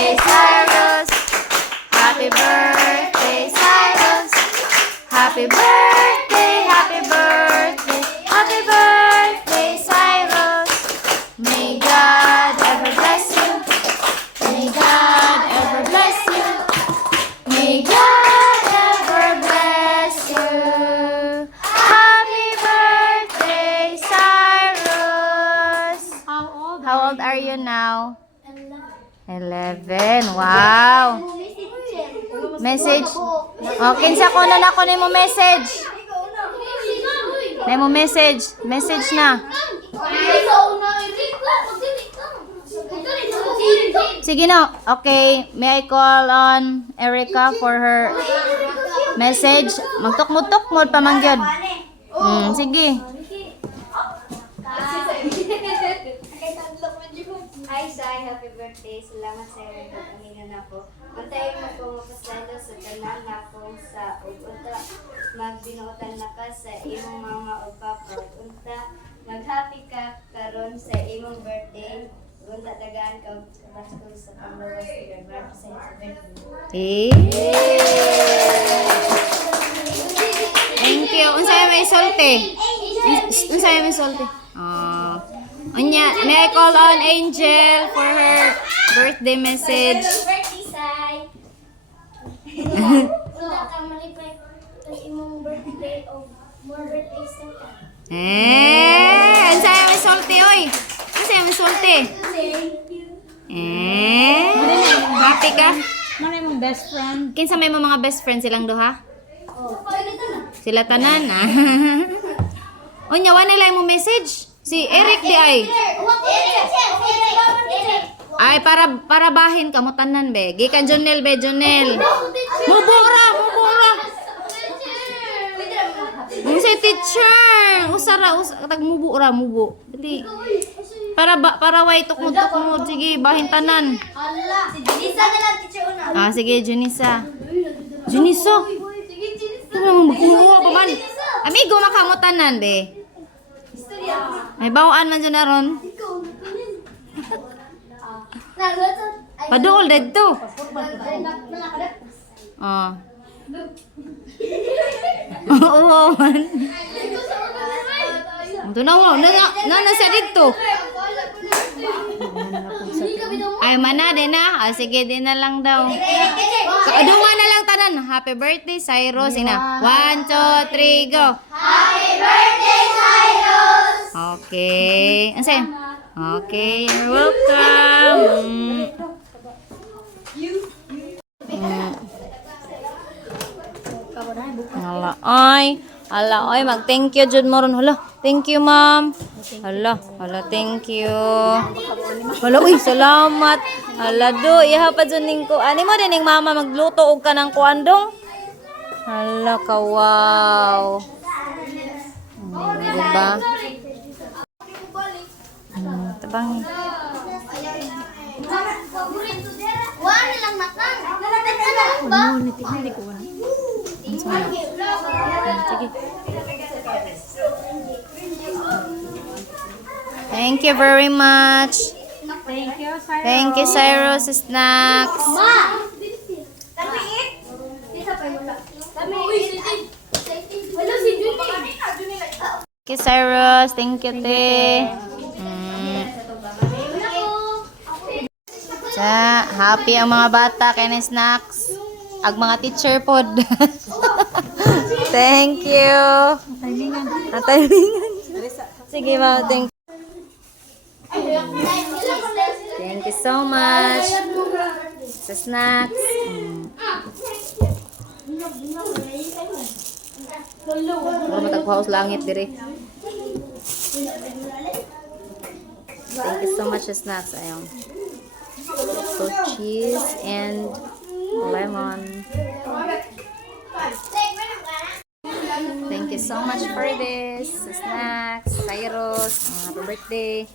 birthday, Cyrus. Happy birthday, Cyrus. Happy birthday, happy birthday, happy birthday, Cyrus. May God ever bless you. May God ever bless you. May God ever bless you. Happy birthday, Cyrus. How old are you now? 11. Wow. Message. Okay, sa ko na ko mo message. Na mo message. Message na. Sige na. Okay. May I call on Erica for her message? Magtukmod-tukmod pa man gyud. Sige. Hi, Sai. Happy birthday. Salamat sa iyo. Pagpahinga na po. Antayin mo po mapasado sa tanan na po sa ugunta. Magbinuotan na ka sa imong mama o papa. Unta, mag-happy ka karon sa imong birthday. Unta dagaan ka bastos sa panglawas sa birthday sa birthday. Thank you. Unsay may sulti? Unsay may sulti? Anya, may I call on Angel for her birthday message. Birthday, Sai. Unta ka malipay sa imong birthday o more birthdays na ka. Unsay may sulti oy? Unsay may sulti? Happy ka? Ano yung best friend? Kinsa may mga best friend silang duha? Sila tanan. Unya, wa nila mo message? Si Eric di ay. Ay, para bahin ka mo tanan be. Gikan Jonel be, Jonel. Mubura. Unsay teacher? Usara tag mubo. Dili. Para way tukmod. Sige, bahin tanan. Si Junisa na lang, teacher una. Sige, Junisa. Juniso. Ito naman magkuha pa man. Amigo na ka mo tanan be. May bawaan man dyan na ron. Paduol dito. Oo man. Ito na mo. Nasa dito. Ay, mana din na. Sige, din na lang daw. Dunga na lang tanan. Happy birthday, Cyrus. 1, 2, 3, go. Happy birthday, Cyrus! Okay. Ano sa'yo? Okay, you're welcome. Hala, oy, mag-thank you, Jud Moron. Hala, thank you, ma'am. Hala, thank you. Hala, uy, salamat. Hala, do, ihapad dyan ko. Ani mo din, mama, magluto og ka ng kuandong. Hala, kawaw. Diba? Tabang. Wala lang matang. Ano ba? Hindi ko wala. Sige. Thank you very much. Thank you, Cyrus. Thank you, Cyrus Snacks. Ma! Tamiit! Isa pa yung Tamiit! Wala si Junie. Thank you, Cyrus. Thank you, te. Happy ang mga bata kay na snacks. Ag mga teacher pod. Thank you. Timingan. Sige, ma. Thank you so much. Sa snacks. Baka matagpaos langit dire. Thank you so much sa snacks. Ayun. So cheese and lemon. Thank you so much for this. Snacks, Cyrus, happy birthday.